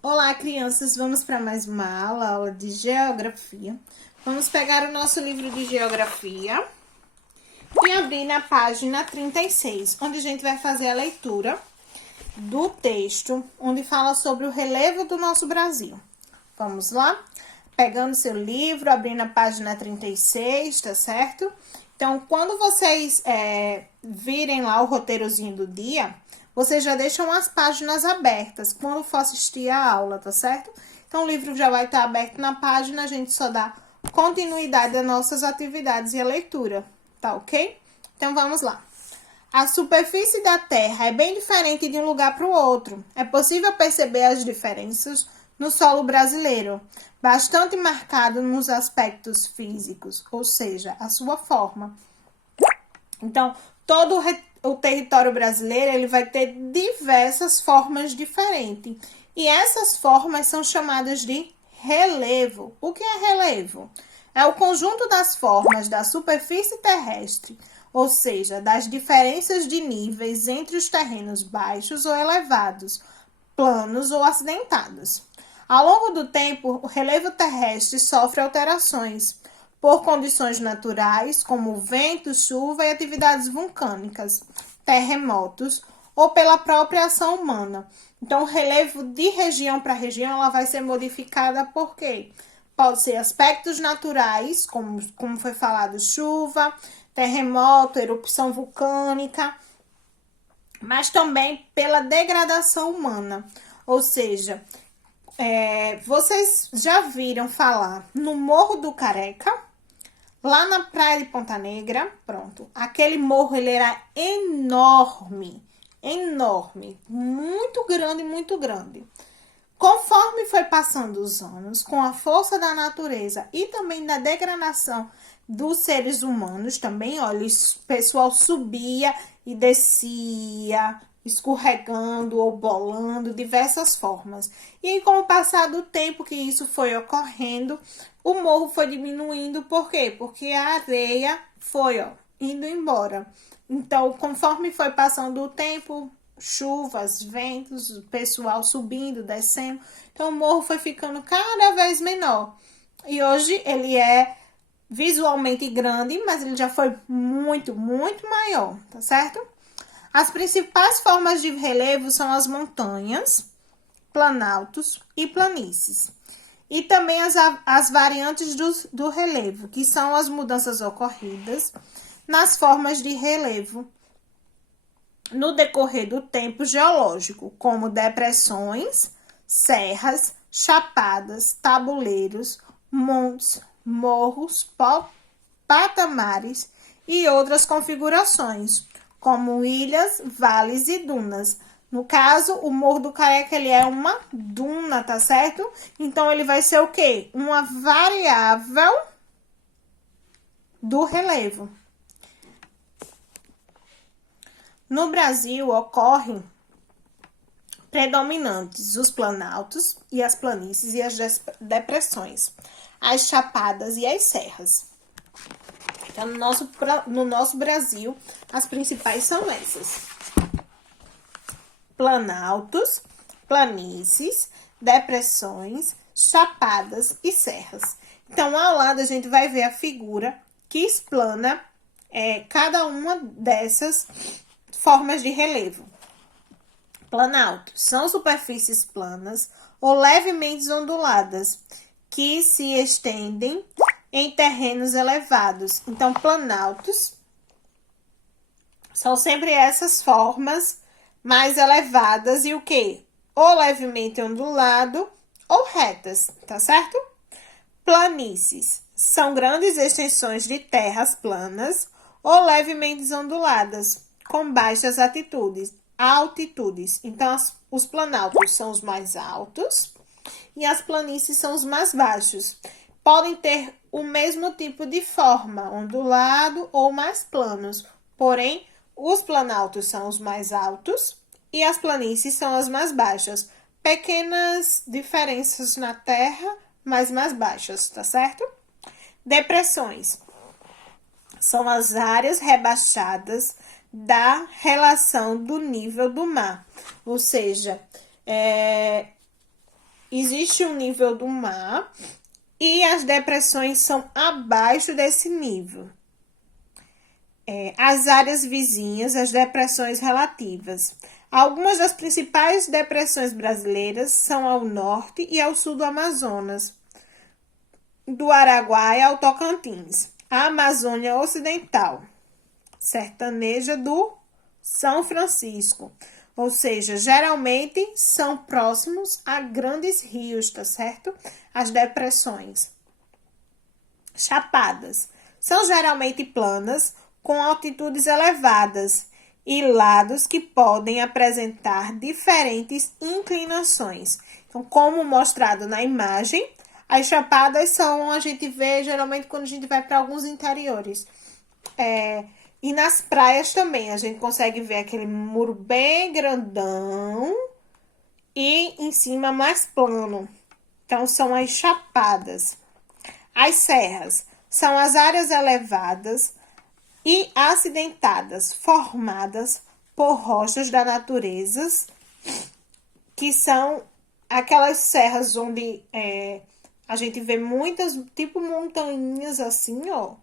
Olá, crianças! Vamos para mais uma aula de geografia. Vamos pegar o nosso livro de geografia e abrir na página 36, onde a gente vai fazer a leitura do texto, onde fala sobre o relevo do nosso Brasil. Vamos lá? Pegando seu livro, abrindo a página 36, tá certo? Então, quando vocês virem lá o roteirozinho do dia, vocês já deixam as páginas abertas quando for assistir a aula, tá certo? Então, o livro já vai estar aberto na página, a gente só dá continuidade às nossas atividades e a leitura, tá ok? Então, vamos lá. A superfície da Terra é bem diferente de um lugar para o outro. É possível perceber as diferenças no solo brasileiro, bastante marcado nos aspectos físicos, ou seja, a sua forma. Então, todo o território brasileiro ele vai ter diversas formas diferentes. E essas formas são chamadas de relevo. O que é relevo? É o conjunto das formas da superfície terrestre, ou seja, das diferenças de níveis entre os terrenos baixos ou elevados, planos ou acidentados. Ao longo do tempo, o relevo terrestre sofre alterações por condições naturais, como vento, chuva e atividades vulcânicas, terremotos ou pela própria ação humana. Então, o relevo de região para região ela vai ser modificada por quê? Pode ser aspectos naturais, como foi falado, chuva, terremoto, erupção vulcânica, mas também pela degradação humana. Ou seja, vocês já viram falar no Morro do Careca? Lá na praia de Ponta Negra, pronto. Aquele morro, ele era enorme, enorme, muito grande, muito grande. Conforme foi passando os anos, com a força da natureza e também da degradação dos seres humanos, também, olha, o pessoal subia e descia, escorregando ou bolando, diversas formas. E aí, com o passar do tempo que isso foi ocorrendo, o morro foi diminuindo, por quê? Porque a areia foi, indo embora. Então, conforme foi passando o tempo, chuvas, ventos, o pessoal subindo, descendo. Então o morro foi ficando cada vez menor. E hoje ele é visualmente grande, mas ele já foi muito, muito maior, tá certo? As principais formas de relevo são as montanhas, planaltos e planícies. E também as variantes do relevo, que são as mudanças ocorridas nas formas de relevo no decorrer do tempo geológico, como depressões, serras, chapadas, tabuleiros, montes, morros, patamares e outras configurações, como ilhas, vales e dunas. No caso, o Morro do Careca ele é uma duna, tá certo? Então, ele vai ser o quê? Uma variável do relevo. No Brasil, ocorrem predominantes os planaltos e as planícies e as depressões, as chapadas e as serras. Então, no nosso Brasil, as principais são essas: planaltos, planícies, depressões, chapadas e serras. Então, ao lado, a gente vai ver a figura que explana cada uma dessas formas de relevo. Planaltos são superfícies planas ou levemente onduladas que se estendem em terrenos elevados. Então, planaltos são sempre essas formas mais elevadas e o quê? Ou levemente ondulado ou retas, tá certo? Planícies são grandes extensões de terras planas ou levemente onduladas, com baixas altitudes. Então, os planaltos são os mais altos e as planícies são os mais baixos. Podem ter o mesmo tipo de forma, ondulado ou mais planos, porém, os planaltos são os mais altos e as planícies são as mais baixas. Pequenas diferenças na terra, mas mais baixas, tá certo? Depressões são as áreas rebaixadas da relação do nível do mar, ou seja, existe um nível do mar e as depressões são abaixo desse nível. As áreas vizinhas, as depressões relativas. Algumas das principais depressões brasileiras são ao norte e ao sul do Amazonas, do Araguaia ao Tocantins, a Amazônia Ocidental, sertaneja do São Francisco, ou seja, geralmente são próximos a grandes rios, tá certo? As depressões. Chapadas são geralmente planas, com altitudes elevadas e lados que podem apresentar diferentes inclinações. Então, como mostrado na imagem, as chapadas são, a gente vê geralmente quando a gente vai para alguns interiores. E nas praias também, a gente consegue ver aquele muro bem grandão e em cima mais plano. Então, são as chapadas. As serras são as áreas elevadas e acidentadas, formadas por rochas da natureza, que são aquelas serras onde a gente vê muitas, tipo montanhas assim, ó,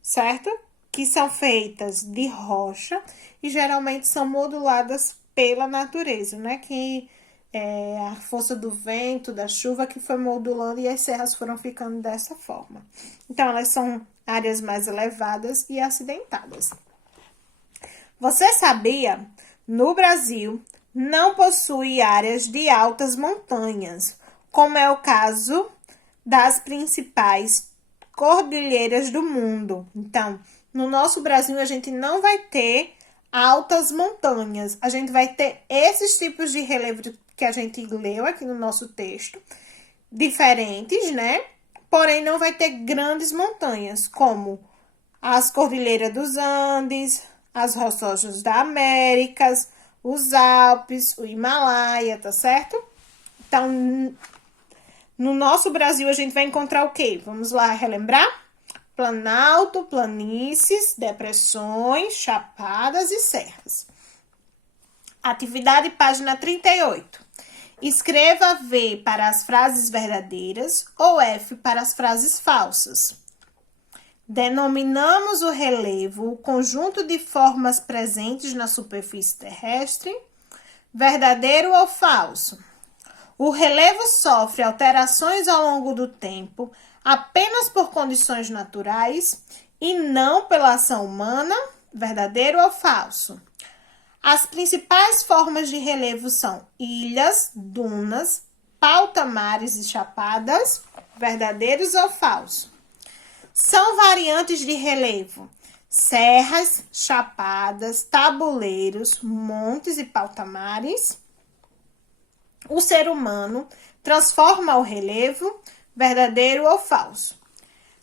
certo? Que são feitas de rocha e geralmente são moduladas pela natureza, né? Que a força do vento, da chuva que foi modulando e as serras foram ficando dessa forma. Então, elas são áreas mais elevadas e acidentadas. Você sabia? No Brasil, não possui áreas de altas montanhas, como é o caso das principais cordilheiras do mundo. Então, no nosso Brasil, a gente não vai ter altas montanhas. A gente vai ter esses tipos de relevo que a gente leu aqui no nosso texto, diferentes, né? Porém, não vai ter grandes montanhas, como as Cordilheiras dos Andes, as Rochosas da América, os Alpes, o Himalaia, tá certo? Então, no nosso Brasil, a gente vai encontrar o quê? Vamos lá relembrar? Planalto, planícies, depressões, chapadas e serras. Atividade, página 38. Escreva V para as frases verdadeiras ou F para as frases falsas. Denominamos o relevo o conjunto de formas presentes na superfície terrestre. Verdadeiro ou falso? O relevo sofre alterações ao longo do tempo apenas por condições naturais e não pela ação humana. Verdadeiro ou falso? As principais formas de relevo são ilhas, dunas, pautamares e chapadas. Verdadeiros ou falso? São variantes de relevo: serras, chapadas, tabuleiros, montes e pautamares. O ser humano transforma o relevo. Verdadeiro ou falso?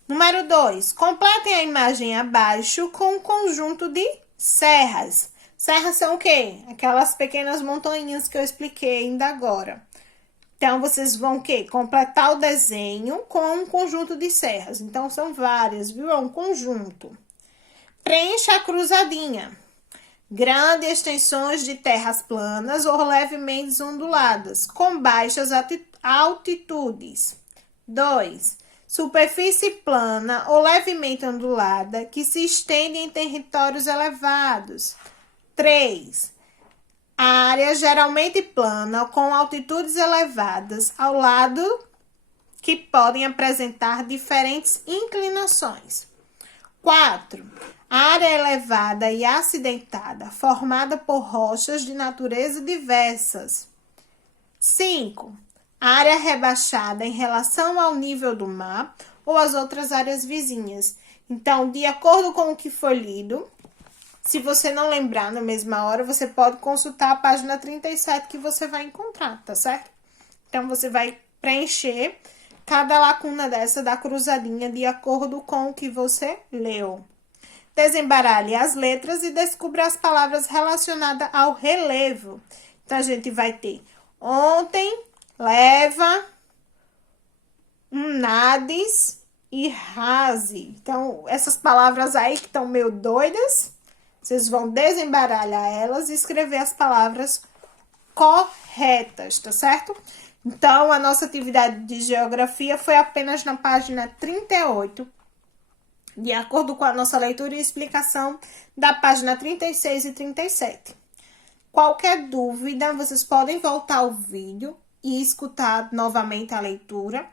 Número 2. Completem a imagem abaixo com um conjunto de serras. Serras são o quê? Aquelas pequenas montanhas que eu expliquei ainda agora. Então, vocês vão o quê? Completar o desenho com um conjunto de serras. Então, são várias, viu? É um conjunto. Preencha a cruzadinha. Grandes extensões de terras planas ou levemente onduladas, com baixas altitudes. 2. Superfície plana ou levemente ondulada, que se estende em territórios elevados. 3. Área geralmente plana, com altitudes elevadas, ao lado que podem apresentar diferentes inclinações. 4. Área elevada e acidentada, formada por rochas de natureza diversas. 5. Área rebaixada em relação ao nível do mar ou as outras áreas vizinhas. Então, de acordo com o que foi lido, se você não lembrar na mesma hora, você pode consultar a página 37 que você vai encontrar, tá certo? Então, você vai preencher cada lacuna dessa da cruzadinha de acordo com o que você leu. Desembaralhe as letras e descubra as palavras relacionadas ao relevo. Então, a gente vai ter ontem, leva, nades e rase. Então, essas palavras aí que estão meio doidas, vocês vão desembaralhar elas e escrever as palavras corretas, tá certo? Então, a nossa atividade de geografia foi apenas na página 38, de acordo com a nossa leitura e explicação da página 36 e 37. Qualquer dúvida, vocês podem voltar ao vídeo e escutar novamente a leitura,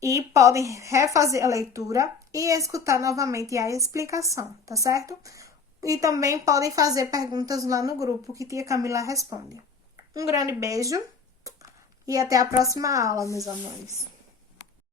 e podem refazer a leitura e escutar novamente a explicação, tá certo? E também podem fazer perguntas lá no grupo que tia Camila responde. Um grande beijo e até a próxima aula, meus amores.